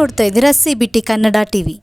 ನೋಡ್ತಾ ಇದ್ದೀರಾ CBT Kannada TV.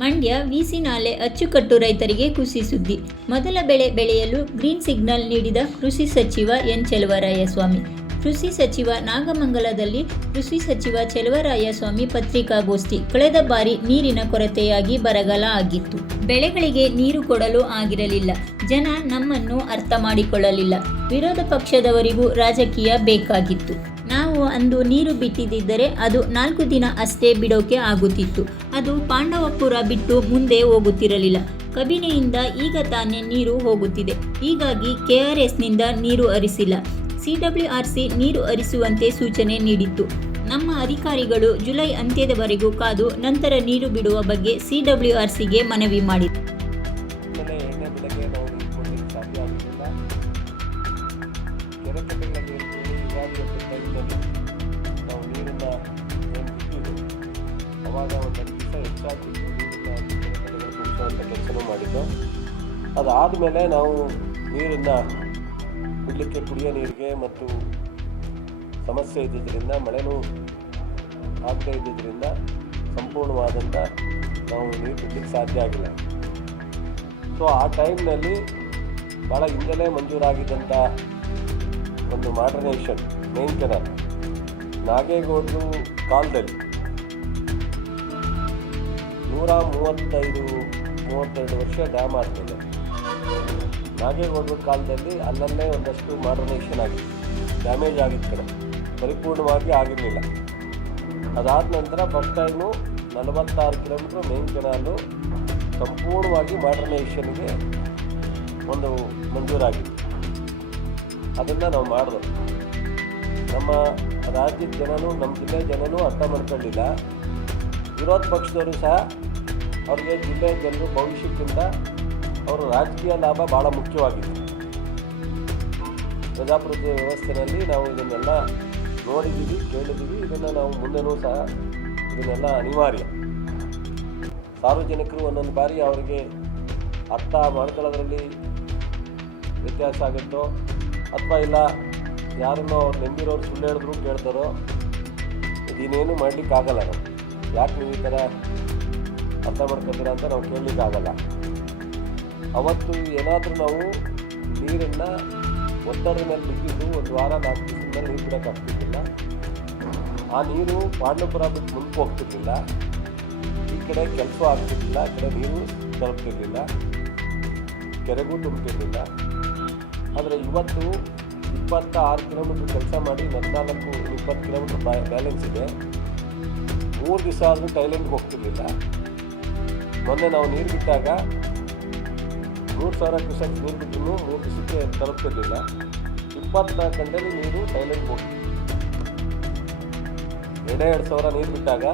Mandya VC ನಾಲೆ ಅಚ್ಚುಕಟ್ಟು ರೈತರಿಗೆ ಖುಷಿ ಸುದ್ದಿ. ಮೊದಲ ಬೆಳೆ ಬೆಳೆಯಲು ಗ್ರೀನ್ ಸಿಗ್ನಲ್ ನೀಡಿದ ಕೃಷಿ ಸಚಿವ ಎನ್ ಚೆಲುವರಾಯಸ್ವಾಮಿ. ಕೃಷಿ ಸಚಿವ ನಾಗಮಂಗಲದಲ್ಲಿ ಕೃಷಿ ಸಚಿವ ಚೆಲುವರಾಯಸ್ವಾಮಿ ಪತ್ರಿಕಾಗೋಷ್ಠಿ. ಕಳೆದ ಬಾರಿ ನೀರಿನ ಕೊರತೆಯಾಗಿ ಬರಗಾಲ ಆಗಿತ್ತು. ಬೆಳೆಗಳಿಗೆ ನೀರು ಕೊಡಲು ಆಗಿರಲಿಲ್ಲ. ಜನ ನಮ್ಮನ್ನು ಅರ್ಥ ಮಾಡಿಕೊಳ್ಳಲಿಲ್ಲ. ವಿರೋಧ ಪಕ್ಷದವರಿಗೂ ರಾಜಕೀಯ ಬೇಕಾಗಿತ್ತು. ನಾವು ಅಂದು ನೀರು ಬಿಟ್ಟಿದ್ದರೆ ಅದು 4 ದಿನ ಅಷ್ಟೇ ಬಿಡೋಕೆ ಆಗುತ್ತಿತ್ತು. ಅದು ಪಾಂಡವಪುರ ಬಿಟ್ಟು ಮುಂದೆ ಹೋಗುತ್ತಿರಲಿಲ್ಲ. ಕಬಿನಿಯಿಂದ ಈಗ ತಾನೇ ನೀರು ಹೋಗುತ್ತಿದೆ. ಹೀಗಾಗಿ ಕೆಆರ್ಎಸ್ನಿಂದ ನೀರು ಹರಿಸಿಲ್ಲ. ಸಿಡಬ್ಲ್ಯೂಆರ್ಸಿ ನೀರು ಹರಿಸುವಂತೆ ಸೂಚನೆ ನೀಡಿತ್ತು. ನಮ್ಮ ಅಧಿಕಾರಿಗಳು ಜುಲೈ ಅಂತ್ಯದವರೆಗೂ ಕಾದು ನಂತರ ನೀರು ಬಿಡುವ ಬಗ್ಗೆ ಸಿಡಬ್ಲ್ಯೂಆರ್ಸಿಗೆ ಮನವಿ ಮಾಡಿದರು. ನಾವು ನೀರನ್ನು ಏನು ಬಿಟ್ಟಿದ್ದು ಅವಾಗ ಒಂದು 5 ದಿವಸ ಹೆಚ್ಚಾಗಿತ್ತು. ನೀರಿನ ತುಂಬಿಸುವಂಥ ಕೆಲಸನೂ ಮಾಡಿದ್ದು. ಅದಾದಮೇಲೆ ನಾವು ನೀರನ್ನು ಬಿಡಲಿಕ್ಕೆ ಕುಡಿಯೋ ನೀರಿಗೆ ಮತ್ತು ಸಮಸ್ಯೆ ಇದ್ದಿದ್ದರಿಂದ ಮಳೆನೂ ಆಗದೇ ಇದ್ದಿದ್ದರಿಂದ ಸಂಪೂರ್ಣವಾದಂಥ ನಾವು ನೀರು ಬಿಡಲಿಕ್ಕೆ ಸಾಧ್ಯ ಆಗಿಲ್ಲ. ಸೊ ಆ ಟೈಮ್ನಲ್ಲಿ ಭಾಳ ಹಿಂದೆಲೇ ಮಂಜೂರಾಗಿದ್ದಂಥ ಒಂದು ಮಾಡರ್ನೈಸೇಷನ್ ಮೇನ್ ಕೆನಾಲ್ ನಾಗೇಗೌಡರು ಕಾಲದಲ್ಲಿ 132 ವರ್ಷ ಡ್ಯಾಮ್ ಆದಮೇಲೆ ನಾಗೇಗೌಡರ ಕಾಲದಲ್ಲಿ ಅಲ್ಲಲ್ಲೇ ಒಂದಷ್ಟು ಮಾಡರ್ನೈಸೇಷನ್ ಆಗಿತ್ತು. ಡ್ಯಾಮೇಜ್ ಆಗಿತ್ತು ಕಡೆ ಪರಿಪೂರ್ಣವಾಗಿ ಆಗಿರಲಿಲ್ಲ. ಅದಾದ ನಂತರ first time 46 kilometre main canal ಸಂಪೂರ್ಣವಾಗಿ ಮಾಡರ್ನೈಸೇಷನ್ಗೆ ಒಂದು ಮಂಜೂರಾಗಿತ್ತು. ಅದನ್ನು ನಾವು ಮಾಡಿದ್ರು. ನಮ್ಮ ರಾಜ್ಯದ ಜನನೂ ನಮ್ಮ ಜಿಲ್ಲೆ ಜನನೂ ಅರ್ಥ ಮಾಡ್ಕೊಳ್ಳಿಲ್ಲ. ವಿರೋಧ ಪಕ್ಷದವರು ಸಹ ಅವ್ರಿಗೆ ಜಿಲ್ಲೆಯ ಜನರು ಭವಿಷ್ಯಕ್ಕಿಂತ ಅವರ ರಾಜಕೀಯ ಲಾಭ ಭಾಳ ಮುಖ್ಯವಾಗಿದೆ. ಪ್ರಜಾಪ್ರಭುತ್ವ ವ್ಯವಸ್ಥೆಯಲ್ಲಿ ನಾವು ಇದನ್ನೆಲ್ಲ ನೋಡಿದ್ದೀವಿ, ಕೇಳಿದ್ದೀವಿ. ಇದನ್ನು ನಾವು ಮುಂದೆನೂ ಸಹ ಇದನ್ನೆಲ್ಲ ಅನಿವಾರ್ಯ. ಸಾರ್ವಜನಿಕರು ಒಂದೊಂದು ಬಾರಿ ಅವರಿಗೆ ಅರ್ಥ ಮಾಡ್ಕೊಳ್ಳೋದ್ರಲ್ಲಿ ವ್ಯತ್ಯಾಸ ಆಗುತ್ತೋ ಅಥವಾ ಇಲ್ಲ ಯಾರನ್ನೋ ಅವ್ರು ನೆಂದಿರೋರು ಸುಳ್ಳು ಹೇಳಿದ್ರು ಕೇಳ್ತಾರೋ ಇದೇನೇನು ಮಾಡಲಿಕ್ಕಾಗಲ್ಲ. ನಾವು ಯಾಕೆ ನೀವು ಈ ಥರ ಅರ್ಥ ಮಾಡ್ಕೊತೀರ ಅಂತ ನಾವು ಕೇಳಲಿಕ್ಕಾಗಲ್ಲ. ಅವತ್ತು ಏನಾದರೂ ನಾವು ನೀರನ್ನು ಒತ್ತಡದ ಮೇಲೆ ಬಿಟ್ಟಿದ್ದು 1 ವಾರ 4 ದಿವಸದ ಮೇಲೆ ನೀರು ಬಿಡೋಕ್ಕಾಗ್ತಿರ್ಲಿಲ್ಲ. ಆ ನೀರು ಪಾಂಡವಪುರ ಬಿಟ್ಟು ಮುಂದೆ ಹೋಗ್ತಿರ್ಲಿಲ್ಲ. ಈ ಕಡೆ ಕೆಲಸ ಆಗ್ತಿರ್ಲಿಲ್ಲ, ಆ ಕಡೆ ನೀರು ತಲುಪ್ತಿರ್ಲಿಲ್ಲ, ಕೆರೆಗೂ ತುಂಬ್ತಿರ್ಲಿಲ್ಲ. ಆದರೆ ಇವತ್ತು 26 ಕಿಲೋಮೀಟ್ರ್ ಕೆಲಸ ಮಾಡಿ 14-20 ಕಿಲೋಮೀಟ್ರ್ ಬ್ಯಾಲೆನ್ಸ್ ಇದೆ. 3 ದಿವಸ ಆದರೂ ಥೈಲ್ಯಾಂಡ್ಗೆ ಹೋಗ್ತಿರ್ಲಿಲ್ಲ. ಮೊನ್ನೆ ನಾವು ನೀರು ಬಿಟ್ಟಾಗ 3,000 ಕ್ಯೂಸೆಕ್ ನೀರು ಬಿಟ್ಟರೂ 3 ದಿವಸಕ್ಕೆ ತಲುಪ್ತಿರ್ಲಿಲ್ಲ. 24 ಗಂಟೆಯಲ್ಲಿ ನೀರು ಥೈಲ್ಯಾಂಡ್ಗೆ ಹೋಗ್ತಿತ್ತು. 2,000 ನೀರು ಬಿಟ್ಟಾಗ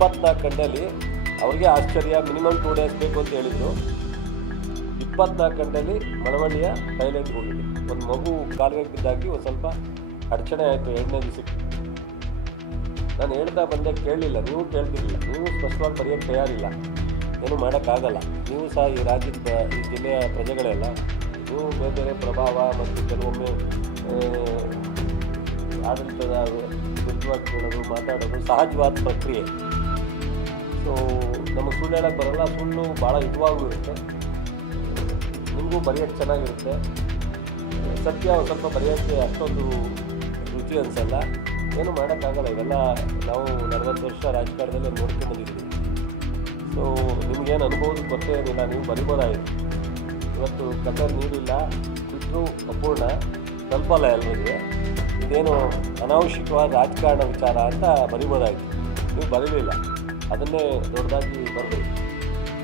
24 ಗಂಟೆಯಲ್ಲಿ ಅವ್ರಿಗೆ ಆಶ್ಚರ್ಯ. ಮಿನಿಮಮ್ 2 ಡೇಸ್ ಬೇಕು ಅಂತ ಹೇಳಿದರು. 24 ಗಂಟೆಯಲ್ಲಿ ಮಳವಳ್ಳಿಯ ಥೈಲ್ಯಾಂಡ್ಗೆ ಹೋಗಿದ್ವಿ. ಒಂದು ಮಗು ಕಾಲುವೆಗೆ ಬಿದ್ದಾಗಿ ಒಂದು ಸ್ವಲ್ಪ ಅಡಚಣೆ ಆಯಿತು 2ನೇ ದಿವಸಕ್ಕೆ. ನಾನು ಹೇಳ್ತಾ ಬಂದೆ, ಕೇಳಲಿಲ್ಲ, ನೀವು ಕೇಳ್ತಿರಲಿಲ್ಲ, ನೀವು ಸ್ಪಷ್ಟವಾಗಿ ಬರೆಯೋಕ್ಕೆ ತಯಾರಿಲ್ಲ, ಏನೂ ಮಾಡೋಕ್ಕಾಗಲ್ಲ. ನೀವು ಸಹ ಈ ರಾಜ್ಯದ ಈ ಜಿಲ್ಲೆಯ ಪ್ರಜೆಗಳೆಲ್ಲ ನೀವು ಬೇರೆ ಬೇರೆ ಪ್ರಭಾವ ಮತ್ತು ಕೆಲವೊಮ್ಮೆ ಆಡಳಿತದ ವಿರುದ್ಧವಾಗಿ ಕೇಳೋದು ಮಾತಾಡೋದು ಸಹಜವಾದ ಪ್ರಕ್ರಿಯೆ. ಸೊ ನಮಗೆ ಸುಳ್ಳು ಹೇಳೋಕ್ಕೆ ಬರೋಲ್ಲ. ಸುಳ್ಳು ಭಾಳ ಹಿತವಾಗೂ ಇರುತ್ತೆ, ನಿಮಗೂ ಬರೆಯೋಕ್ಕೆ ಚೆನ್ನಾಗಿರುತ್ತೆ. ಸತ್ಯ ಒಂದು ಸ್ವಲ್ಪ ಬರೆಯೋಕ್ಕೆ ಅಷ್ಟೊಂದು ರುಚಿ ಅನಿಸಲ್ಲ. ಏನು ಮಾಡೋಕ್ಕಾಗಲ್ಲ. ಇವೆಲ್ಲ ನಾವು 40 ವರ್ಷ ರಾಜಕಾರಣದಲ್ಲೇ ನೋಡ್ಕೊಂಡು ಬಂದಿದ್ದೀವಿ. ಸೊ ನಿಮಗೇನು ಅನುಭವದ ಕೊರತೆ ಏನಿಲ್ಲ, ನೀವು ಬರಿಬೋದಾಯಿತು. ಇವತ್ತು ಕಟ್ಟಲ್ಲಿ ನೀರಿಲ್ಲ, ಬಿಟ್ಟರು ಅಪೂರ್ಣ, ತಲುಪಲ್ಲ ಎಲ್ರಿಗೆ. ಇದೇನು ಅನಾವಶ್ಯಕವಾದ ರಾಜಕಾರಣ ವಿಚಾರ ಅಂತ ಬರಿಬೋದಾಯಿತು. ನೀವು ಬರೀಲಿಲ್ಲ, ಅದನ್ನೇ ದೊಡ್ಡದಾಗಿ ಬರಬೇಕು.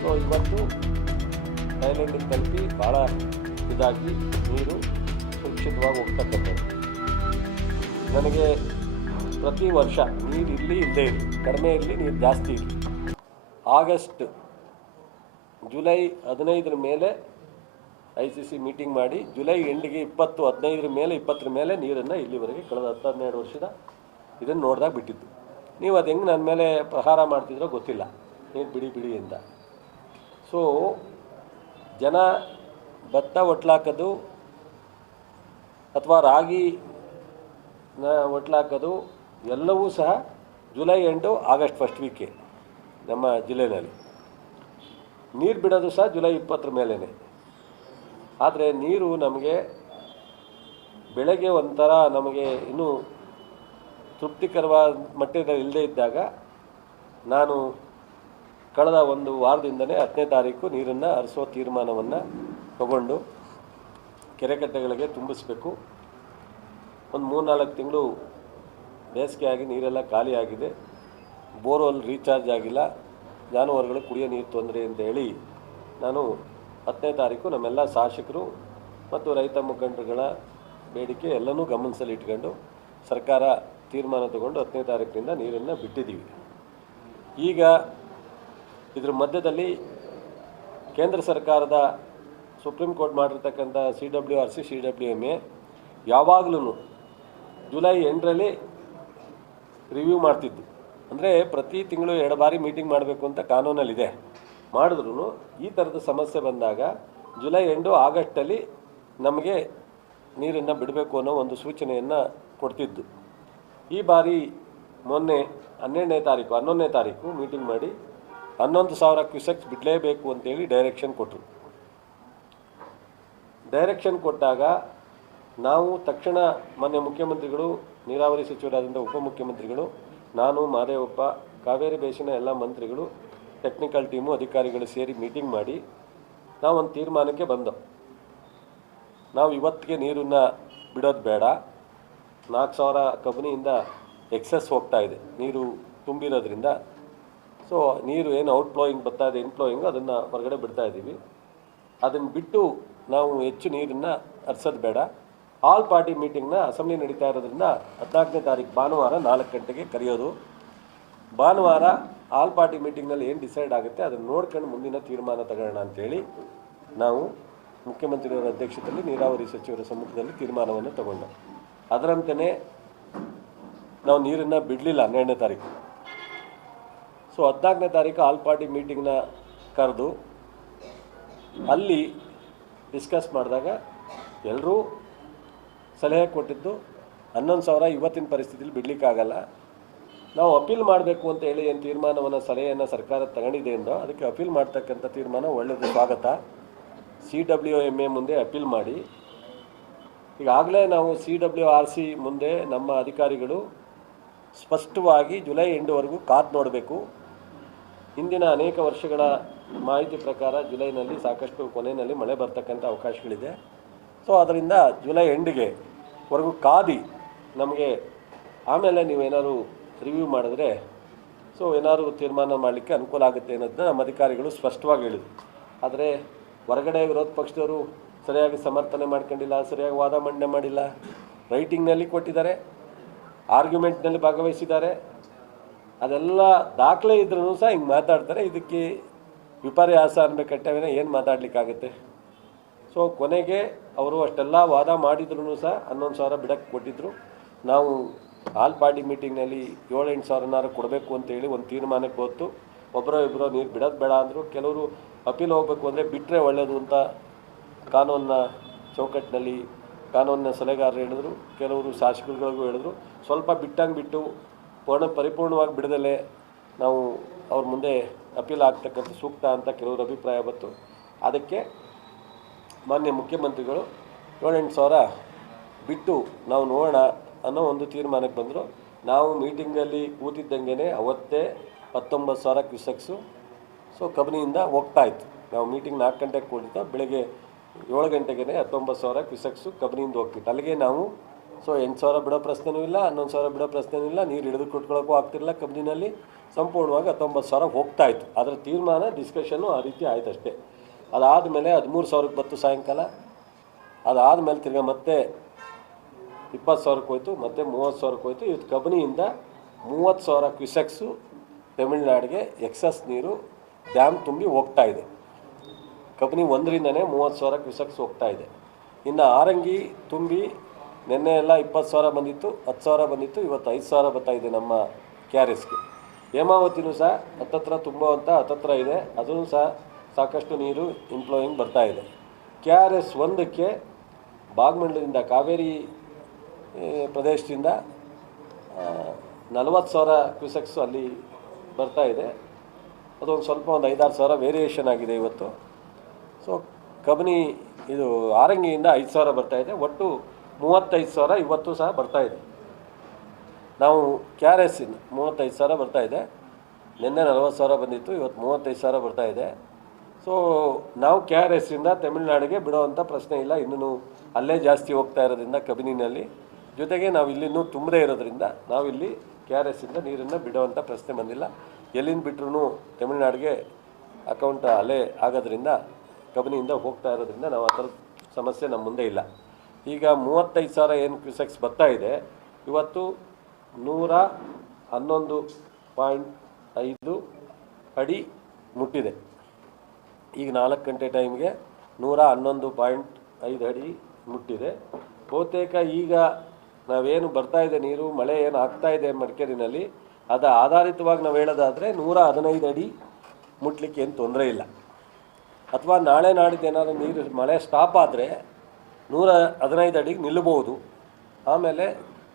ಸೊ ಇವತ್ತು ಥೈಲ್ಯಾಂಡಿಗೆ ತಲುಪಿ ಭಾಳ ಇದಾಗಿ ನೀರು ಸುರಕ್ಷಿತವಾಗಿ ಹೋಗ್ತಕ್ಕಂಥದ್ದು. ನನಗೆ ಪ್ರತಿ ವರ್ಷ ನೀರು ಇರಲಿ ಇಲ್ಲದೇ ಇರಲಿ, ಕಡಿಮೆ ಇರಲಿ ನೀರು ಜಾಸ್ತಿ ಇರಲಿ, ಜುಲೈ 15 ಮೇಲೆ ICC ಮೀಟಿಂಗ್ ಮಾಡಿ ಜುಲೈ ಎಂಡಿಗೆ 15 ಮೇಲೆ ನೀರನ್ನು ಇಲ್ಲಿವರೆಗೆ ಕಳೆದ 10-12 ವರ್ಷದ ಇದನ್ನು ನೋಡಿದಾಗ ಬಿಟ್ಟಿದ್ದು. ನೀವು ಅದು ಹೆಂಗೆ ನನ್ನ ಮೇಲೆ ಪ್ರಹಾರ ಮಾಡ್ತಿದ್ರೋ ಗೊತ್ತಿಲ್ಲ, ನೀರು ಬಿಡಿ ಅಂತ. ಸೊ ಜನ ಭತ್ತ ಒಟ್ಲಾಕೋದು ಅಥವಾ ರಾಗಿ ಒಟ್ಲಾಕೋದು ಎಲ್ಲವೂ ಸಹ ಜುಲೈ ಎಂಡು ಆಗಸ್ಟ್ ಫಸ್ಟ್ ವೀಕೆ ನಮ್ಮ ಜಿಲ್ಲೆಯಲ್ಲಿ. ನೀರು ಬಿಡೋದು ಸಹ ಜುಲೈ 20 ಮೇಲೇ. ಆದರೆ ನೀರು ನಮಗೆ ಬೆಳಗ್ಗೆ ಒಂಥರ ನಮಗೆ ಇನ್ನೂ ತೃಪ್ತಿಕರವಾದ ಮಟ್ಟದಲ್ಲಿ ಇಲ್ಲದೇ ಇದ್ದಾಗ ನಾನು ಕಳೆದ ಒಂದು ವಾರದಿಂದಲೇ 10ನೇ ತಾರೀಕು ನೀರನ್ನು ಹರಿಸೋ ತೀರ್ಮಾನವನ್ನು ತಗೊಂಡು ಕೆರೆಕಟ್ಟೆಗಳಿಗೆ ತುಂಬಿಸಬೇಕು. ಒಂದು 3-4 ತಿಂಗಳು ಬೇಸಿಗೆ ಆಗಿ ನೀರೆಲ್ಲ ಖಾಲಿ ಆಗಿದೆ, ಬೋರ್ವೆಲ್ ರೀಚಾರ್ಜ್ ಆಗಿಲ್ಲ, ಜಾನುವಾರುಗಳು ಕುಡಿಯೋ ನೀರು ತೊಂದರೆ ಅಂತ ಹೇಳಿ ನಾನು 10ನೇ ತಾರೀಕು ನಮ್ಮೆಲ್ಲ ಶಾಸಕರು ಮತ್ತು ರೈತ ಮುಖಂಡರುಗಳ ಬೇಡಿಕೆ ಎಲ್ಲನೂ ಗಮನಿಸಲು ಇಟ್ಕೊಂಡು ಸರ್ಕಾರ ತೀರ್ಮಾನ ತಗೊಂಡು 10ನೇ ತಾರೀಕಿನಿಂದ ನೀರನ್ನು ಬಿಟ್ಟಿದ್ದೀವಿ. ಈಗ ಇದ್ರ ಮಧ್ಯದಲ್ಲಿ ಕೇಂದ್ರ ಸರ್ಕಾರದ ಸುಪ್ರೀಂ ಕೋರ್ಟ್ ಮಾಡಿರ್ತಕ್ಕಂಥ CWRC CWMA ಯಾವಾಗಲೂ ಜುಲೈ 8ರಲ್ಲಿ ರಿವ್ಯೂ ಮಾಡ್ತಿದ್ದು. ಅಂದರೆ ಪ್ರತಿ ತಿಂಗಳು 2 ಬಾರಿ ಮೀಟಿಂಗ್ ಮಾಡಬೇಕು ಅಂತ ಕಾನೂನಲ್ಲಿದೆ. ಮಾಡಿದ್ರೂ ಈ ಥರದ ಸಮಸ್ಯೆ ಬಂದಾಗ ಜುಲೈ 8 ಆಗಸ್ಟಲ್ಲಿ ನಮಗೆ ನೀರನ್ನು ಬಿಡಬೇಕು ಅನ್ನೋ ಒಂದು ಸೂಚನೆಯನ್ನು ಕೊಡ್ತಿದ್ದು. ಈ ಬಾರಿ ಮೊನ್ನೆ 11ನೇ ತಾರೀಕು ಮೀಟಿಂಗ್ ಮಾಡಿ 11,000 ಕ್ಯೂಸೆಕ್ಸ್ ಬಿಡಲೇಬೇಕು ಅಂತೇಳಿ ಡೈರೆಕ್ಷನ್ ಕೊಟ್ಟರು. ಡೈರೆಕ್ಷನ್ ಕೊಟ್ಟಾಗ ನಾವು ತಕ್ಷಣ ಮಾನ್ಯ ಮುಖ್ಯಮಂತ್ರಿಗಳು, ನೀರಾವರಿ ಸಚಿವರಾದಂಥ ಉಪಮುಖ್ಯಮಂತ್ರಿಗಳು, ನಾನು, ಮಾದೇವಪ್ಪ, ಕಾವೇರಿ ಬೇಸಿನ ಎಲ್ಲ ಮಂತ್ರಿಗಳು, ಟೆಕ್ನಿಕಲ್ ಟೀಮು ಅಧಿಕಾರಿಗಳು ಸೇರಿ ಮೀಟಿಂಗ್ ಮಾಡಿ ನಾವೊಂದು ತೀರ್ಮಾನಕ್ಕೆ ಬಂದೋ. ನಾವು ಇವತ್ತಿಗೆ ನೀರನ್ನು ಬಿಡೋದು ಬೇಡ, 4,000 ಕಬಿನಿಯಿಂದ ಎಕ್ಸೆಸ್ ಹೋಗ್ತಾ ಇದೆ ನೀರು ತುಂಬಿರೋದ್ರಿಂದ. ಸೊ ನೀರು ಏನು ಔಟ್ಫ್ಲೋಯಿಂಗ್ ಬರ್ತಾ ಇದೆ, ಇನ್ಫ್ಲೋಯಿಂಗು ಅದನ್ನು ಹೊರಗಡೆ ಬಿಡ್ತಾ ಇದ್ದೀವಿ. ಅದನ್ನು ಬಿಟ್ಟು ನಾವು ಹೆಚ್ಚು ನೀರನ್ನು ಹರಿಸೋದು ಬೇಡ. ಆಲ್ ಪಾರ್ಟಿ ಮೀಟಿಂಗ್ನ ಅಸೆಂಬ್ಲಿ ನಡೀತಾ ಇರೋದ್ರಿಂದ 14ನೇ ತಾರೀಕು ಭಾನುವಾರ 4 ಗಂಟೆಗೆ ಕರೆಯೋದು. ಭಾನುವಾರ ಆಲ್ ಪಾರ್ಟಿ ಮೀಟಿಂಗ್ನಲ್ಲಿ ಏನು ಡಿಸೈಡ್ ಆಗುತ್ತೆ ಅದನ್ನು ನೋಡ್ಕೊಂಡು ಮುಂದಿನ ತೀರ್ಮಾನ ತಗೊಳ್ಳೋಣ ಅಂಥೇಳಿ ನಾವು ಮುಖ್ಯಮಂತ್ರಿಯವರ ಅಧ್ಯಕ್ಷತೆಯಲ್ಲಿ ನೀರಾವರಿ ಸಚಿವರ ಸಮ್ಮುಖದಲ್ಲಿ ತೀರ್ಮಾನವನ್ನು ತಗೊಂಡು ಅದರಂತೆಯೇ ನಾವು ನೀರನ್ನು ಬಿಡಲಿಲ್ಲ 12ನೇ ತಾರೀಕು. ಸೊ 14ನೇ ತಾರೀಕು ಆಲ್ ಪಾರ್ಟಿ ಮೀಟಿಂಗ್ನ ಕರೆದು ಅಲ್ಲಿ ಡಿಸ್ಕಸ್ ಮಾಡಿದಾಗ ಎಲ್ಲರೂ ಸಲಹೆ ಕೊಟ್ಟಿದ್ದು 11,000 ಇವತ್ತಿನ ಪರಿಸ್ಥಿತಿಯಲ್ಲಿ ಬಿಡಲಿಕ್ಕಾಗಲ್ಲ, ನಾವು ಅಪೀಲ್ ಮಾಡಬೇಕು ಅಂತ ಹೇಳಿ ಏನು ತೀರ್ಮಾನವನ್ನು ಸಲಹೆಯನ್ನು ಸರ್ಕಾರ ತಗೊಂಡಿದೆ ಎಂದೋ ಅದಕ್ಕೆ ಅಪೀಲ್ ಮಾಡ್ತಕ್ಕಂಥ ತೀರ್ಮಾನ ಒಳ್ಳೆಯದು, ಸ್ವಾಗತ. CWMA ಮುಂದೆ ಅಪೀಲ್ ಮಾಡಿ. ಈಗಾಗಲೇ ನಾವು CWRC ಮುಂದೆ ನಮ್ಮ ಅಧಿಕಾರಿಗಳು ಸ್ಪಷ್ಟವಾಗಿ ಜುಲೈ 8ವರೆಗೂ ಕಾದು ನೋಡಬೇಕು. ಹಿಂದಿನ ಅನೇಕ ವರ್ಷಗಳ ಮಾಹಿತಿ ಪ್ರಕಾರ ಜುಲೈನಲ್ಲಿ ಸಾಕಷ್ಟು ಕೊನೆಯಲ್ಲಿ ಮಳೆ ಬರ್ತಕ್ಕಂಥ ಅವಕಾಶಗಳಿದೆ. ಸೊ ಅದರಿಂದ ಜುಲೈ 8ವರೆಗೂ ಕಾದಿ ನಮಗೆ ಆಮೇಲೆ ನೀವೇನಾದ್ರು ರಿವ್ಯೂ ಮಾಡಿದ್ರೆ ಸೊ ಏನಾದರೂ ತೀರ್ಮಾನ ಮಾಡಲಿಕ್ಕೆ ಅನುಕೂಲ ಆಗುತ್ತೆ ಅನ್ನೋದನ್ನ ನಮ್ಮ ಅಧಿಕಾರಿಗಳು ಸ್ಪಷ್ಟವಾಗಿ ಹೇಳಿದರು. ಆದರೆ ಹೊರಗಡೆ ವಿರೋಧ ಪಕ್ಷದವರು ಸರಿಯಾಗಿ ಸಮರ್ಥನೆ ಮಾಡ್ಕೊಂಡಿಲ್ಲ, ಸರಿಯಾಗಿ ವಾದ ಮಂಡನೆ ಮಾಡಿಲ್ಲ, ರೈಟಿಂಗ್ನಲ್ಲಿ ಕೊಟ್ಟಿದ್ದಾರೆ, ಆರ್ಗ್ಯುಮೆಂಟ್ನಲ್ಲಿ ಭಾಗವಹಿಸಿದ್ದಾರೆ, ಅದೆಲ್ಲ ದಾಖಲೆ ಇದ್ರೂ ಸಹ ಹಿಂಗೆ ಮಾತಾಡ್ತಾರೆ. ಇದಕ್ಕೆ ವಿಪರ್ಯಾಸ ಅನ್ಬೇಕಟ್ಟವೇನೆ ಏನು ಮಾತಾಡಲಿಕ್ಕಾಗುತ್ತೆ. ಸೊ ಕೊನೆಗೆ ಅವರು ಅಷ್ಟೆಲ್ಲ ವಾದ ಮಾಡಿದ್ರು ಸಹ 11,000 ಬಿಡಕ್ಕೆ ಕೊಟ್ಟಿದ್ದರು. ನಾವು ಆಲ್ ಪಾರ್ಟಿ ಮೀಟಿಂಗ್ನಲ್ಲಿ 7-8 ಸಾವಿರನಾರು ಕೊಡಬೇಕು ಅಂತೇಳಿ ಒಂದು ತೀರ್ಮಾನಕ್ಕೆ ಹೋಯ್ತು. ಒಬ್ಬರೋ ಇಬ್ಬರೋ ನೀರು ಬಿಡೋದು ಬೇಡ ಅಂದರು. ಕೆಲವರು ಅಪೀಲ್ ಹೋಗಬೇಕು ಅಂದರೆ ಬಿಟ್ಟರೆ ಒಳ್ಳೆಯದು ಅಂತ ಕಾನೂನಿನ ಚೌಕಟ್ಟಿನಲ್ಲಿ ಕಾನೂನಿನ ಸಲಹೆಗಾರರು ಹೇಳಿದ್ರು, ಕೆಲವರು ಶಾಸಕರುಗಳಿಗೂ ಹೇಳಿದ್ರು. ಸ್ವಲ್ಪ ಬಿಟ್ಟಂಗೆ ಬಿಟ್ಟು ಪರಿಪೂರ್ಣವಾಗಿ ಬಿಡದಲ್ಲೇ ನಾವು ಅವ್ರ ಮುಂದೆ ಅಪೀಲ್ ಆಗ್ತಕ್ಕಂಥ ಸೂಕ್ತ ಅಂತ ಕೆಲವರು ಅಭಿಪ್ರಾಯ ಬಂತು. ಅದಕ್ಕೆ ಮಾನ್ಯ ಮುಖ್ಯಮಂತ್ರಿಗಳು 7-8 ಸಾವಿರ ಬಿಟ್ಟು ನಾವು ನೋಡೋಣ ಅನ್ನೋ ಒಂದು ತೀರ್ಮಾನಕ್ಕೆ ಬಂದರು. ನಾವು ಮೀಟಿಂಗಲ್ಲಿ ಕೂತಿದ್ದಂಗೆ ಅವತ್ತೇ 19,000 ಕ್ಯೂಸೆಕ್ಸು ಸೊ ಕಬಿನಿಯಿಂದ ಹೋಗ್ತಾಯಿತ್ತು. ನಾವು ಮೀಟಿಂಗ್ 4 ಗಂಟೆಗೆ ಕೂಡಿದ್ದು, ಬೆಳಗ್ಗೆ 7 ಗಂಟೆಗೆ 19,000 ಕ್ಯೂಸೆಕ್ಸು ಕಬಿನಿಯಿಂದ ಹೋಗ್ತಿತ್ತು. ಅಲ್ಲಿಗೆ ನಾವು ಸೊ 8,000 ಬಿಡೋ ಪ್ರಶ್ನೆನೂ ಇಲ್ಲ, 11,000 ಬಿಡೋ ಪ್ರಶ್ನೆನೂ ಇಲ್ಲ, ನೀರು ಹಿಡಿದು ಕೊಟ್ಕೊಳ್ಳೋಕ್ಕೂ ಆಗ್ತಿರಲಿಲ್ಲ. ಕಬಿನಿನಲ್ಲಿ ಸಂಪೂರ್ಣವಾಗಿ 19,000 ಹೋಗ್ತಾಯಿತ್ತು. ಅದರ ತೀರ್ಮಾನ ಡಿಸ್ಕಷನ್ನು ಆ ರೀತಿ ಆಯ್ತು ಅಷ್ಟೇ. ಅದಾದಮೇಲೆ 13,000ಕ್ಕೆ ಬಂತು ಸಾಯಂಕಾಲ. ಅದಾದಮೇಲೆ ತಿರ್ಗಿ ಮತ್ತೆ 20,000ಕ್ಕೆ ಹೋಯ್ತು, ಮತ್ತು 30,000ಕ್ಕೆ ಹೋಯ್ತು. ಇವತ್ತು ಕಬಿನಿಯಿಂದ 30,000 ಕ್ಯೂಸೆಕ್ಸು ತಮಿಳುನಾಡಿಗೆ ಎಕ್ಸಸ್ ನೀರು ಡ್ಯಾಮ್ ತುಂಬಿ ಹೋಗ್ತಾ ಇದೆ. ಕಬಿನಿ 1ರಿಂದನೇ 30,000 ಕ್ಯೂಸೆಕ್ಸ್ ಹೋಗ್ತಾ ಇದೆ. ಇನ್ನು ಆರಂಗಿ ತುಂಬಿ ನಿನ್ನೆ ಎಲ್ಲ 20,000 ಬಂದಿತ್ತು, 10,000 ಬಂದಿತ್ತು, ಇವತ್ತು 5,000 ಬರ್ತಾ ಇದೆ ನಮ್ಮ KRSಗೆ. ಹೇಮಾವತಿನೂ ಸಹ ಹತ್ತತ್ರ ತುಂಬುವಂಥ ಹತ್ತತ್ರ ಇದೆ, ಅದೂ ಸಹ ಸಾಕಷ್ಟು ನೀರು ಇನ್ಫ್ಲೋಯಿಂಗ್ ಬರ್ತಾ ಇದೆ. KRS 1ಕ್ಕೆ ಭಾಗಮಂಡಲದಿಂದ ಕಾವೇರಿ ಪ್ರದೇಶದಿಂದ 40,000 ಕ್ಯೂಸೆಕ್ಸು ಅಲ್ಲಿ ಬರ್ತಾ ಇದೆ. ಅದೊಂದು ಸ್ವಲ್ಪ ಒಂದು 5-6 ಸಾವಿರ ವೇರಿಯೇಷನ್ ಆಗಿದೆ ಇವತ್ತು. ಸೊ ಕಬಿನಿ ಇದು ಆರಂಗಿಯಿಂದ 5,000 ಬರ್ತಾಯಿದೆ. ಒಟ್ಟು 35,000 ಇವತ್ತು ಸಹ ಬರ್ತಾಯಿದೆ. ನಾವು KRS 35,000 ಬರ್ತಾಯಿದೆ. ನಿನ್ನೆ 40,000 ಬಂದಿತ್ತು, ಇವತ್ತು 35,000 ಬರ್ತಾಯಿದೆ. ಸೊ ನಾವು KRS ತಮಿಳುನಾಡಿಗೆ ಬಿಡೋವಂಥ ಪ್ರಶ್ನೆ ಇಲ್ಲ. ಇನ್ನೂ ಅಲ್ಲೇ ಜಾಸ್ತಿ ಹೋಗ್ತಾ ಇರೋದ್ರಿಂದ ಕಬಿನಿನಲ್ಲಿ, ಜೊತೆಗೆ ನಾವು ಇಲ್ಲಿನ್ನೂ ತುಂಬದೇ ಇರೋದ್ರಿಂದ ನಾವಿಲ್ಲಿ KRS ನೀರನ್ನು ಬಿಡೋವಂಥ ಪ್ರಶ್ನೆ ಬಂದಿಲ್ಲ. ಎಲ್ಲಿಂದ ಬಿಟ್ಟರು ತಮಿಳುನಾಡಿಗೆ ಅಕೌಂಟ್ ಅಲ್ಲೇ ಆಗೋದ್ರಿಂದ ಕಬಿನಿಯಿಂದ ಹೋಗ್ತಾ ಇರೋದ್ರಿಂದ ನಾವು ಆ ಥರದ ಸಮಸ್ಯೆ ನಮ್ಮ ಮುಂದೆ ಇಲ್ಲ. ಈಗ 35,000 ಏನು ಕ್ಯೂಸೆಕ್ಸ್ ಬರ್ತಾ ಇದೆ, ಇವತ್ತು 111.5 ಅಡಿ ಮುಟ್ಟಿದೆ. ಈಗ 4 ಗಂಟೆ ಟೈಮ್ಗೆ 111.5 ಅಡಿ ಮುಟ್ಟಿದೆ. ಬಹುತೇಕ ಈಗ ನಾವೇನು ಬರ್ತಾಯಿದೆ ನೀರು, ಮಳೆ ಏನು ಆಗ್ತಾಯಿದೆ ಮಡಿಕೇರಿನಲ್ಲಿ, ಅದು ಆಧಾರಿತವಾಗಿ ನಾವು ಹೇಳೋದಾದರೆ 115 ಅಡಿ ಮುಟ್ಲಿಕ್ಕೆ ಏನು ತೊಂದರೆ ಇಲ್ಲ. ಅಥವಾ ನಾಳೆ ನಾಡಿದ್ದು ಏನಾದರೂ ನೀರು ಮಳೆ ಸ್ಟಾಪ್ ಆದರೆ 115 ಅಡಿಗೆ ನಿಲ್ಲಬಹುದು. ಆಮೇಲೆ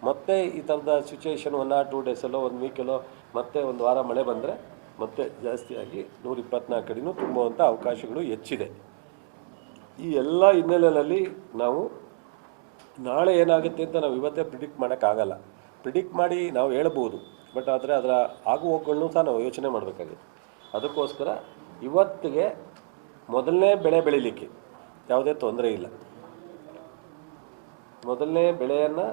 ಮತ್ತೆ ಈ ಥರದ ಸಿಚುವೇಷನ್ 1 or 2 ಡೇಸಲ್ಲೋ 1 ವೀಕಲ್ಲೋ ಮತ್ತೆ ಒಂದು ವಾರ ಮಳೆ ಬಂದರೆ ಮತ್ತೆ ಜಾಸ್ತಿಯಾಗಿ 124 ಅಡಿನೂ ತುಂಬುವಂಥ ಅವಕಾಶಗಳು ಹೆಚ್ಚಿದೆ. ಈ ಎಲ್ಲ ಹಿನ್ನೆಲೆಯಲ್ಲಿ ನಾವು ನಾಳೆ ಏನಾಗುತ್ತೆ ಅಂತ ನಾವು ಇವತ್ತೇ ಪ್ರಿಡಿಕ್ಟ್ ಮಾಡೋಕ್ಕಾಗಲ್ಲ. ಪ್ರಿಡಿಕ್ಟ್ ಮಾಡಿ ನಾವು ಹೇಳ್ಬೋದು, ಬಟ್ ಆದರೆ ಅದರ ಆಗುಹೋಗುಗಳನ್ನು ಸಹ ನಾವು ಯೋಚನೆ ಮಾಡಬೇಕಾಗಿದೆ. ಅದಕ್ಕೋಸ್ಕರ ಇವತ್ತಿಗೆ ಮೊದಲನೇ ಬೆಳೆ ಬೆಳೀಲಿಕ್ಕೆ ಯಾವುದೇ ತೊಂದರೆ ಇಲ್ಲ. ಮೊದಲನೇ ಬೆಳೆಯನ್ನು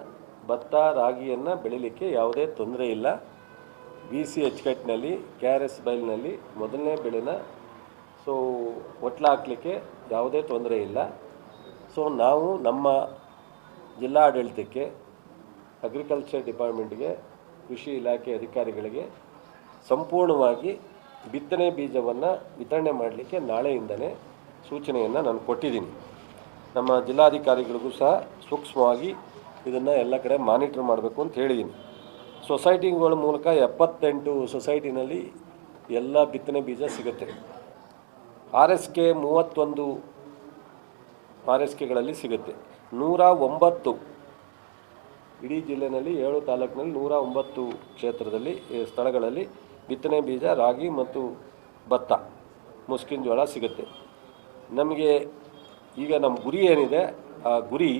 ಭತ್ತ ರಾಗಿಯನ್ನು ಬೆಳೀಲಿಕ್ಕೆ ಯಾವುದೇ ತೊಂದರೆ ಇಲ್ಲ. VC ಅಚ್ಚುಕಟ್ಟಿನಲ್ಲಿ KRS ಬೈಲ್ನಲ್ಲಿ ಮೊದಲನೇ ಬೆಳೆನ ಒಟ್ಲ ಹಾಕಲಿಕ್ಕೆ ಯಾವುದೇ ತೊಂದರೆ ಇಲ್ಲ. ಸೊ ನಾವು ನಮ್ಮ ಜಿಲ್ಲಾ ಆಡಳಿತಕ್ಕೆ, ಅಗ್ರಿಕಲ್ಚರ್ ಡಿಪಾರ್ಟ್ಮೆಂಟ್ಗೆ, ಕೃಷಿ ಇಲಾಖೆ ಅಧಿಕಾರಿಗಳಿಗೆ ಸಂಪೂರ್ಣವಾಗಿ ಬಿತ್ತನೆ ಬೀಜವನ್ನು ವಿತರಣೆ ಮಾಡಲಿಕ್ಕೆ ನಾಳೆಯಿಂದಲೇ ಸೂಚನೆಯನ್ನು ನಾನು ಕೊಟ್ಟಿದ್ದೀನಿ. ನಮ್ಮ ಜಿಲ್ಲಾಧಿಕಾರಿಗಳಿಗೂ ಸಹ ಸೂಕ್ಷ್ಮವಾಗಿ ಇದನ್ನು ಎಲ್ಲ ಕಡೆ ಮಾನಿಟ್ರ್ ಮಾಡಬೇಕು ಅಂತ ಹೇಳಿದ್ದೀನಿ. ಸೊಸೈಟಿಗಳ ಮೂಲಕ 78 ಸೊಸೈಟಿನಲ್ಲಿ ಎಲ್ಲ ಬಿತ್ತನೆ ಬೀಜ ಸಿಗುತ್ತೆ. RSK 31 RSKಗಳಲ್ಲಿ ಸಿಗುತ್ತೆ. 109 ಇಡೀ ಜಿಲ್ಲೆಯಲ್ಲಿ 7 ತಾಲೂಕಿನಲ್ಲಿ 109 ಕ್ಷೇತ್ರದಲ್ಲಿ ಸ್ಥಳಗಳಲ್ಲಿ ಬಿತ್ತನೆ ಬೀಜ ರಾಗಿ ಮತ್ತು ಭತ್ತ, ಮುಸ್ಕಿನ ಜೋಳ ಸಿಗುತ್ತೆ. ನಮಗೆ ಈಗ ನಮ್ಮ ಗುರಿ ಏನಿದೆ, ಆ ಗುರಿ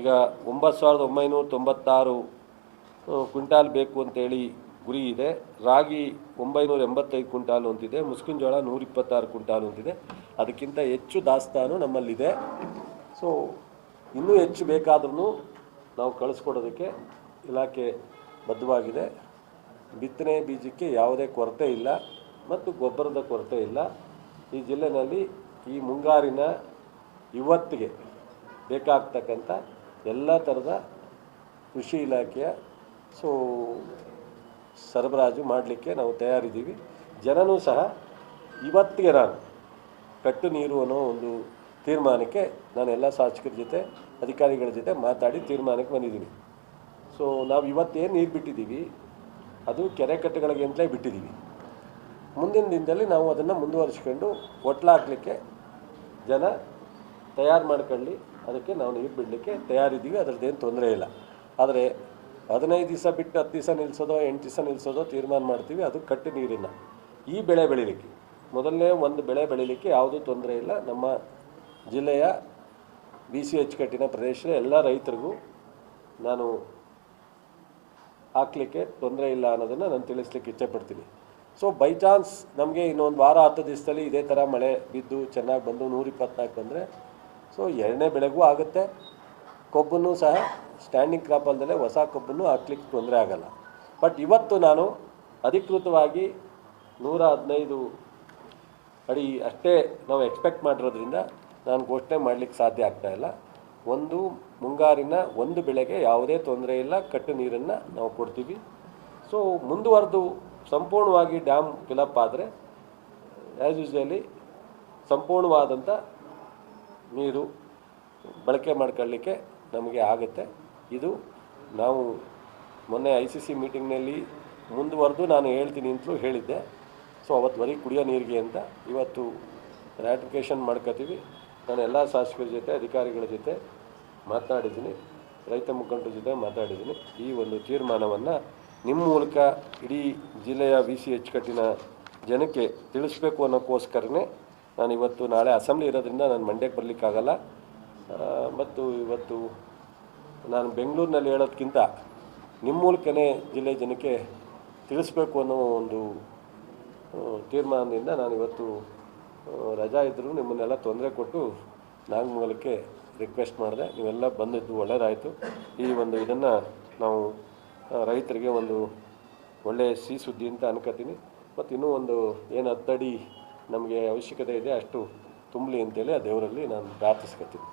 ಈಗ 9,996 ಕ್ವಿಂಟಾಲ್ ಬೇಕು ಅಂತೇಳಿ ಗುರಿ ಇದೆ. ರಾಗಿ 985 ಕ್ವಿಂಟಾಲು ಅಂತಿದೆ. ಮುಸ್ಕಿನ ಜೋಳ 126 ಕ್ವಿಂಟಾಲು ಅಂತಿದೆ. ಅದಕ್ಕಿಂತ ಹೆಚ್ಚು ದಾಸ್ತಾನು ನಮ್ಮಲ್ಲಿದೆ. ಸೊ ಇನ್ನೂ ಹೆಚ್ಚು ಬೇಕಾದ್ರೂ ನಾವು ಕಳಿಸ್ಕೊಡೋದಕ್ಕೆ ಇಲಾಖೆ ಬದ್ಧವಾಗಿದೆ. ಬಿತ್ತನೆ ಬೀಜಕ್ಕೆ ಯಾವುದೇ ಕೊರತೆ ಇಲ್ಲ ಮತ್ತು ಗೊಬ್ಬರದ ಕೊರತೆ ಇಲ್ಲ. ಈ ಜಿಲ್ಲೆಯಲ್ಲಿ ಈ ಮುಂಗಾರಿನ ಇವತ್ತಿಗೆ ಬೇಕಾಗ್ತಕ್ಕಂಥ ಎಲ್ಲ ಥರದ ಕೃಷಿ ಇಲಾಖೆಯ ಸರಬರಾಜು ಮಾಡಲಿಕ್ಕೆ ನಾವು ತಯಾರಿದ್ದೀವಿ. ಜನನೂ ಸಹ ಇವತ್ತಿಗೆ ನಾನು ಕಟ್ಟು ನೀರು ಅನ್ನೋ ಒಂದು ತೀರ್ಮಾನಕ್ಕೆ ನಾನು ಎಲ್ಲ ಶಾಸಕರ ಜೊತೆ ಅಧಿಕಾರಿಗಳ ಜೊತೆ ಮಾತಾಡಿ ತೀರ್ಮಾನಕ್ಕೆ ಬಂದಿದ್ದೀನಿ. ಸೊ ನಾವು ಇವತ್ತೇನು ನೀರು ಬಿಟ್ಟಿದ್ದೀವಿ ಅದು ಕೆರೆ ಕಟ್ಟೆಗಳಿಗೆ ಅಂತಲೇ ಬಿಟ್ಟಿದ್ದೀವಿ. ಮುಂದಿನ ದಿನದಲ್ಲಿ ನಾವು ಅದನ್ನು ಮುಂದುವರಿಸ್ಕೊಂಡು ಒಟ್ಲ ಹಾಕಲಿಕ್ಕೆ ಜನ ತಯಾರು ಮಾಡ್ಕೊಳ್ಳಿ, ಅದಕ್ಕೆ ನಾವು ನೀರು ಬಿಡಲಿಕ್ಕೆ ತಯಾರಿದ್ದೀವಿ. ಅದರದ್ದೇನು ತೊಂದರೆ ಇಲ್ಲ. ಆದರೆ 15 ದಿವಸ ಬಿಟ್ಟು 10 ದಿವಸ ನಿಲ್ಲಿಸೋದೋ 8 ದಿವಸ ನಿಲ್ಲಿಸೋದೋ ತೀರ್ಮಾನ ಮಾಡ್ತೀವಿ. ಅದು ಕಟ್ಟು ನೀರನ್ನು ಈ ಬೆಳೆ ಬೆಳೀಲಿಕ್ಕೆ, ಮೊದಲನೇ ಒಂದು ಬೆಳೆ ಬೆಳೀಲಿಕ್ಕೆ ಯಾವುದೂ ತೊಂದರೆ ಇಲ್ಲ. ನಮ್ಮ ಜಿಲ್ಲೆಯ VC ಅಚ್ಚುಕಟ್ಟಿನ ಪ್ರದೇಶದ ಎಲ್ಲ ರೈತರಿಗೂ ನಾನು ಹಾಕಲಿಕ್ಕೆ ತೊಂದರೆ ಇಲ್ಲ ಅನ್ನೋದನ್ನು ನಾನು ತಿಳಿಸ್ಲಿಕ್ಕೆ ಇಚ್ಛೆಪಡ್ತೀನಿ. ಸೊ ಬೈ ಚಾನ್ಸ್ ನಮಗೆ ಇನ್ನೊಂದು ವಾರ 10 ದಿವಸದಲ್ಲಿ ಇದೇ ಥರ ಮಳೆ ಬಿದ್ದು ಚೆನ್ನಾಗಿ ಬಂದು 124 ಬಂದರೆ ಸೊ ಎರಡನೇ ಬೆಳೆಗೂ ಆಗುತ್ತೆ. ಕೊಬ್ಬನ್ನು ಸಹ ಸ್ಟ್ಯಾಂಡಿಂಗ್ ಕ್ರಾಪ್ ಅಲ್ಲದೆ ಹೊಸ ಕೊಬ್ಬನ್ನು ಹಾಕ್ಲಿಕ್ಕೆ ತೊಂದರೆ ಆಗಲ್ಲ. ಬಟ್ ಇವತ್ತು ನಾನು ಅಧಿಕೃತವಾಗಿ 115 ಅಡಿ ಅಷ್ಟೇ ನಾವು ಎಕ್ಸ್ಪೆಕ್ಟ್ ಮಾಡಿರೋದ್ರಿಂದ ನಾನು ಘೋಷಣೆ ಮಾಡಲಿಕ್ಕೆ ಸಾಧ್ಯ ಆಗ್ತಾಯಿಲ್ಲ. ಒಂದು ಮುಂಗಾರಿನ ಒಂದು ಬೆಳೆಗೆ ಯಾವುದೇ ತೊಂದರೆ ಇಲ್ಲ, ಕಟ್ಟು ನೀರನ್ನು ನಾವು ಕೊಡ್ತೀವಿ. ಸೊ ಮುಂದುವರೆದು ಸಂಪೂರ್ಣವಾಗಿ ಡ್ಯಾಮ್ ಫಿಲಪ್ ಆದರೆ ಆ್ಯಸ್ ಯೂಸ್ವಲಿ ಸಂಪೂರ್ಣವಾದಂಥ ನೀರು ಬಳಕೆ ಮಾಡ್ಕೊಳ್ಳಿಕ್ಕೆ ನಮಗೆ ಆಗುತ್ತೆ. ಇದು ನಾವು ಮೊನ್ನೆ ICC ಮೀಟಿಂಗ್ನಲ್ಲಿ ಮುಂದುವರೆದು ನಾನು ಹೇಳ್ತೀನಿ ಅಂತಲೂ ಹೇಳಿದ್ದೆ. ಸೊ ಅವತ್ತುವರೆಗೆ ಕುಡಿಯೋ ನೀರಿಗೆ ಅಂತ ಇವತ್ತು ರ್ಯಾಟಿಫಿಕೇಷನ್ ಮಾಡ್ಕೋತೀವಿ. ನಾನು ಎಲ್ಲ ಶಾಸಕರ ಜೊತೆ ಅಧಿಕಾರಿಗಳ ಜೊತೆ ಮಾತನಾಡಿದ್ದೀನಿ, ರೈತ ಮುಖಂಡರ ಜೊತೆ ಮಾತಾಡಿದ್ದೀನಿ. ಈ ಒಂದು ತೀರ್ಮಾನವನ್ನು ನಿಮ್ಮ ಮೂಲಕ ಇಡೀ ಜಿಲ್ಲೆಯ VC ಅಚ್ಚುಕಟ್ಟಿನ ಜನಕ್ಕೆ ತಿಳಿಸ್ಬೇಕು ಅನ್ನೋಕ್ಕೋಸ್ಕರನೇ ನಾನು ಇವತ್ತು ನಾಳೆ ಅಸೆಂಬ್ಲಿ ಇರೋದ್ರಿಂದ ನಾನು ಮಂಡ್ಯಕ್ಕೆ ಬರಲಿಕ್ಕಾಗಲ್ಲ. ಮತ್ತು ಇವತ್ತು ನಾನು ಬೆಂಗಳೂರಿನಲ್ಲಿ ಹೇಳೋದಕ್ಕಿಂತ ನಿಮ್ಮ ಮೂಲಕನೇ ಜಿಲ್ಲೆ ಜನಕ್ಕೆ ತಿಳಿಸ್ಬೇಕು ಅನ್ನೋ ಒಂದು ತೀರ್ಮಾನದಿಂದ ನಾನು ಇವತ್ತು ರಜಾ ಇದ್ದರೂ ನಿಮ್ಮನ್ನೆಲ್ಲ ತೊಂದರೆ ಕೊಟ್ಟು ನಾಗಮಂಗಲಕ್ಕೆ ರಿಕ್ವೆಸ್ಟ್ ಮಾಡಿದೆ. ನೀವೆಲ್ಲ ಬಂದಿದ್ದು ಒಳ್ಳೆಯದಾಯಿತು. ಈ ಒಂದು ಇದನ್ನು ನಾವು ರೈತರಿಗೆ ಒಂದು ಒಳ್ಳೆಯ ಸಿಹಿ ಸುದ್ದಿ ಅಂತ ಅನ್ಕೋತೀನಿ. ಮತ್ತು ಇನ್ನೂ ಒಂದು ಏನು 10 ಅಡಿ ನಮಗೆ ಅವಶ್ಯಕತೆ ಇದೆ ಅಷ್ಟು ತುಂಬಲಿ ಅಂತೇಳಿ ಆ ದೇವರಲ್ಲಿ ನಾನು ಪ್ರಾರ್ಥಿಸ್ಕೊತೀನಿ.